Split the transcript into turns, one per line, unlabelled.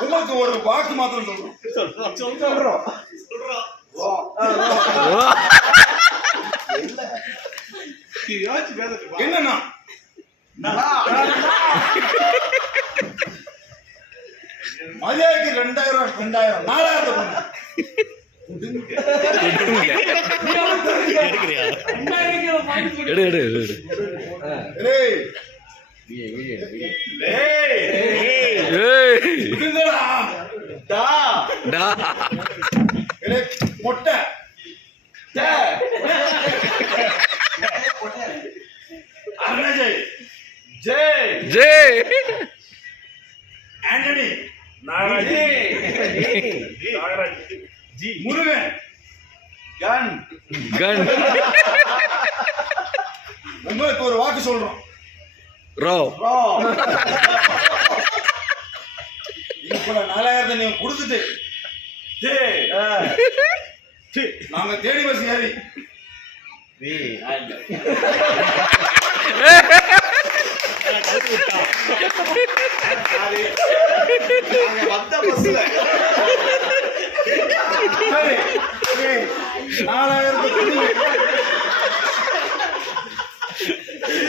உங்களுக்கு ஒரு வாக்கு மாத்திரம் சொல்றோம்.
சொல்றோம்.
என்னன்னா மரியாதைக்கு ரெண்டாயிரம் ரெண்டாயிரம். நாலாயிரத்தை பண்ணு
எடு எடு எடு எடு
மொட்டை
ஜெய்
ஜெய்.
ஆண்டனி
ஜி
முருகன்
கன்
கன்
உங்களுக்கு ஒரு வாக்கு சொல்றோம்.
ரோ.
ரோ.
நாலாயிரத்தை நீங்க கொடுத்துட்டு நாங்க தேடி பஸ் ஏறி
வந்த பஸ்ல.
நாலாயிரத்தை.